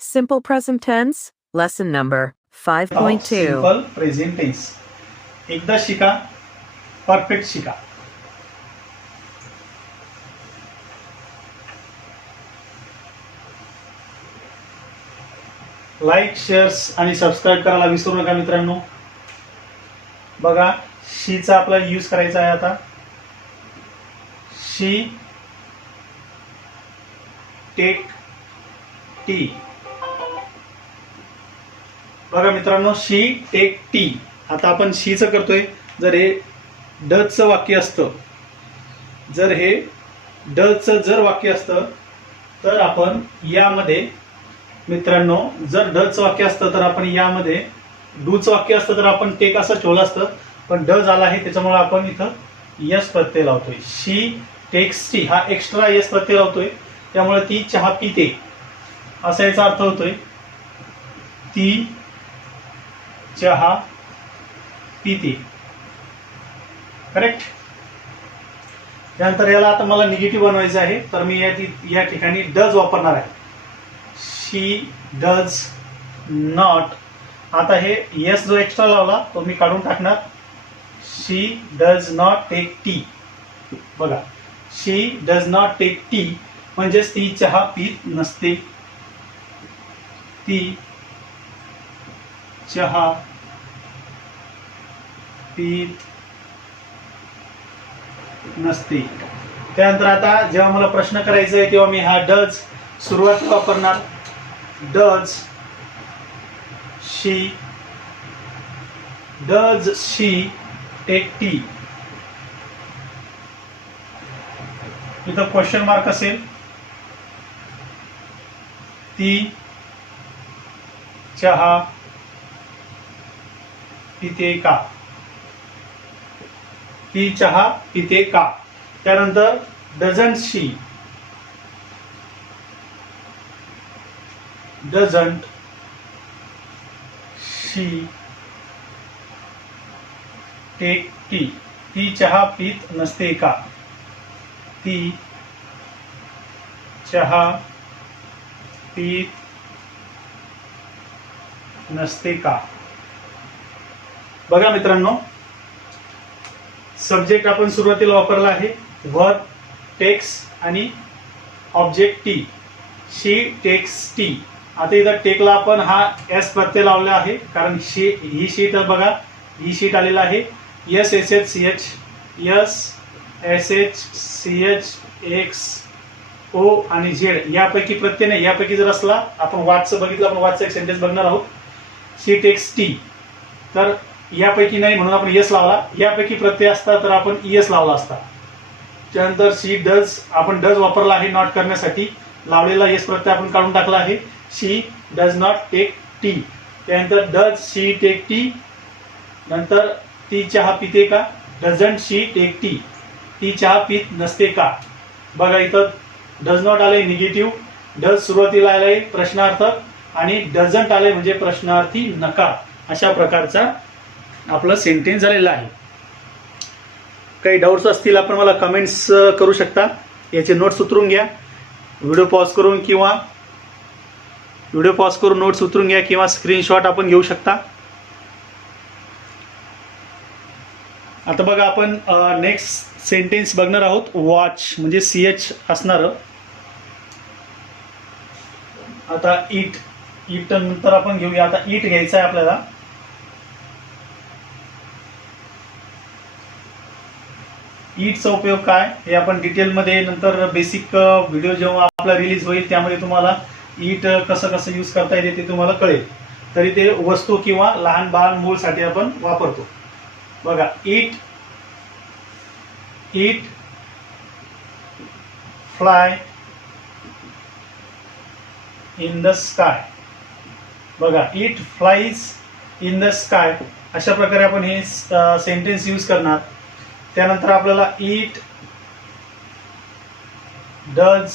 Simple present tense, lesson number 5.2. Simple present tense. एकदा शिका, perfect शिका. लाईक, शेअर्स आणि सबस्क्राईब करायला विसरू नका मित्रांनो. बघा, शीचा आपल्याला यूज करायचा आहे आता. शी टेक टी. बघा मित्रांनो, शी टेक टी. आता आपण शीचं करतोय. जर हे डचं वाक्य असतं, जर हे डचं जर वाक्य असतं तर आपण यामध्ये मित्रांनो, जर डचं वाक्य असतं तर आपण यामध्ये, डूचं वाक्य असतं तर आपण टेक असं ठेवलं असतं, पण ड झाला आहे त्याच्यामुळे आपण इथं यस प्रत्यय लावतोय. शी टेक्स टी हा एक्स्ट्रा यस प्रत्यय लावतोय, त्यामुळे ती चहा पिते असा याचा अर्थ होतोय. ती चहा पिते. करेक्ट. त्यानंतर याला आता मला निगेटिव्ह बनवायचं आहे, तर मी या ठिकाणी डज वापरणार आहे. She does not. आता हे यस जो एक्स्ट्रा लावला तो मी काढून टाकणार. शी डज नॉट टेक टी. बघा, शी डज नॉट टेक टी म्हणजेच ती चहा पीत नसते. ती चहा पीत नसते. त्यानंतर आता जेव्हा मला प्रश्न करायचा आहे तेव्हा मी हा डज सुरुवात वापरणार. Does she take tea. इथं क्वेश्चन मार्क असेल. ती चहा पिते का. ती चहा पिते का. त्यानंतर डझंट शी टेक टी. ती चहा पीत नसते का. ती चहा पीत नसते का. बघा मित्रांनो, सब्जेक्ट आपण सुरुवातीला वापरला आहे. वर्ब टेक्स आणि ऑब्जेक्ट टी. शी टेक्स टी. आता इथं टेकला आपण हा एस प्रत्यय लावला आहे, कारण ही शीट बघा, ही शीट आलेला आहे. S S H C H, S S H C H X O आणि झेड यापैकी प्रत्यय नाही. यापैकी जर असला, आपण वाचचं बघितलं, आपण वाचचं एक सेंटेन्स बघणार आहोत. शी टेक्स टी, तर यापैकी नाही म्हणून आपण यस लावला. यापैकी प्रत्यय असता तर आपण यस लावला असता. त्यानंतर शी डज, आपण डज वापरला आहे नॉट करण्यासाठी. लावलेला यस प्रत्यय आपण काढून टाकला आहे. She does not take tea. त्यानंतर डज शी टेक टी. नंतर ती चहा पिते का. Doesn't she take tea. ती चहा पीत नसते का. बघा, इथं डज नॉट आलंय निगेटिव्ह, डज सुरुवातीला आलंय प्रश्नार्थक, आणि डझंट आलंय म्हणजे प्रश्नार्थी नकार. अशा प्रकारचा आपला सेंटेन्स झालेला आहे. काही डाऊट्स असतील आपण मला कमेंट्स करू शकता. याचे नोट्स उतरून घ्या, व्हिडिओ पॉज करून नोट्स उतरून घ्या, किंवा स्क्रीनशॉट आपण घेऊ शकता. आता बघा, आपण नेक्स्ट सेंटेन्स बघणार आहोत. वॉच म्हणजे सी एच असणार. आता इट नंतर आपण घेऊया. आता इट घ्यायचा आहे आपल्याला. ईटचा उपयोग काय हे आपण डिटेलमध्ये नंतर बेसिक व्हिडिओ जेव्हा आपला रिलीज होईल त्यामध्ये तुम्हाला ईट कसं यूज करता येते ते तुम्हाला कळेल. तरी ते वस्तू किंवा लहान बाळ मूळसाठी आपण वापरतो. बघा, it fly in the sky. बघा, it flies in the sky. अशा प्रकारे आपण हे सेंटेन्स यूज करणार. त्यानंतर आपल्याला it does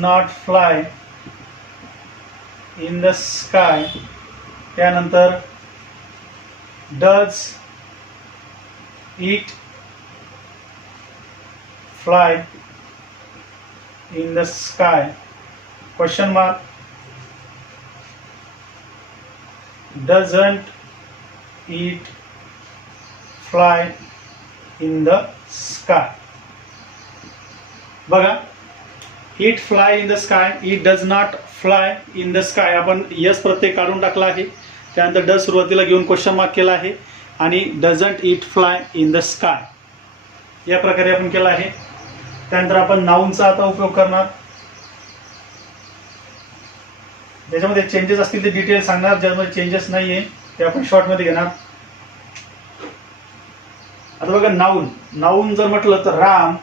not fly in the sky. त्यानंतर does it fly in the sky question mark doesn't it fly in the sky. बघा, it fly in the sky, it does not fly in the sky. आपण yes प्रत्यय काढून टाकला आहे. त्यानंतर does सुरुवातीला घेऊन question mark केला आहे आणि doesn't it fly in the sky या प्रकारे आपण केला आहे. त्यानंतर आपण नाऊनचा आता उपयोग करणार. ज्याच्यामध्ये चेंजेस असतील ते डिटेल सांगणार, ज्यामध्ये चेंजेस नाहीये ते आपण शॉर्टमध्ये घेणार. आता बघा, नाऊन जर म्हटलं तर राम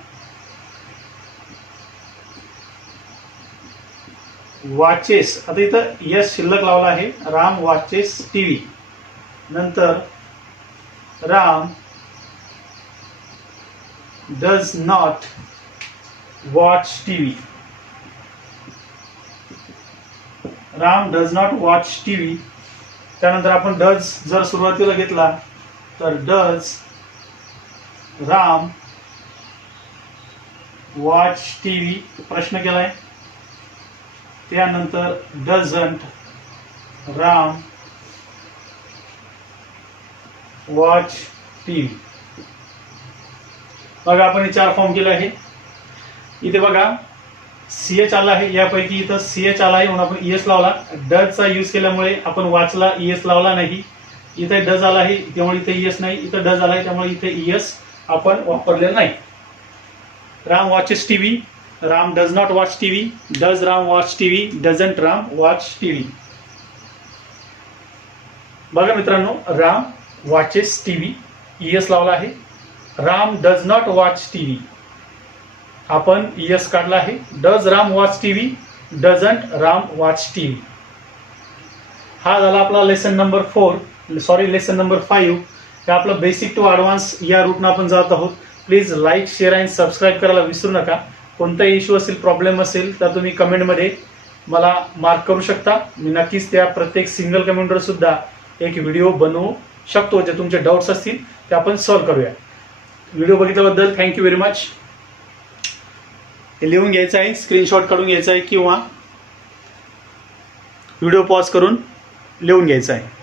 वॉचेस. आता इथं यस शिल्लक लावला आहे. Ram watches TV. नंतर Ram does not watch TV. Ram does not watch TV. त्यानंतर आपण डज जर सुरुवातीला घेतला तर डज राम वॉच टीव्ही प्रश्न केलाय. त्यानंतर डझंट राम वॉच टीव्ही. बघा, आपण हे 4 फॉर्म केले आहे. इथे बघा CH आला आहे. यापैकी इथं CH आला आहे म्हणून आपण ES लावला. डजचा यूज केल्यामुळे आपण वाचला, ES लावला नाही. इथे डज आला आहे त्यामुळे इथे ES नाही. इथं डज आला आहे त्यामुळे इथे ES आपण वापरलेला नाही. Ram watches TV, Ram does not watch TV, does Ram watch TV, doesn't Ram watch TV. बघा मित्रांनो, राम वॉचेस टीव्ही ES लावला आहे. Ram does not watch TV आपण ES काढला आहे. Does Ram watch TV, doesn't Ram watch TV. हा झाला आपला लेसन नंबर 5. हे आपलं बेसिक टू ॲडव्हान्स या रूटनं आपण जात आहोत. प्लीज लाईक, शेअर आणि सबस्क्राईब करायला विसरू नका. कोणताही इश्यू असेल, प्रॉब्लेम असेल तर तुम्ही कमेंटमध्ये मला मार्क करू शकता. मी नक्कीच त्या प्रत्येक सिंगल कमेंटवर सुद्धा एक व्हिडिओ बनवू शकतो. जे तुमचे डाऊट्स असतील ते आपण सॉल्व्ह करूया. व्हिडिओ बघितल्याबद्दल थँक्यू व्हेरी मच. हे लिहून घ्यायचं आहे, स्क्रीनशॉट काढून घ्यायचा आहे किंवा व्हिडिओ पॉज करून लिहून घ्यायचा आहे.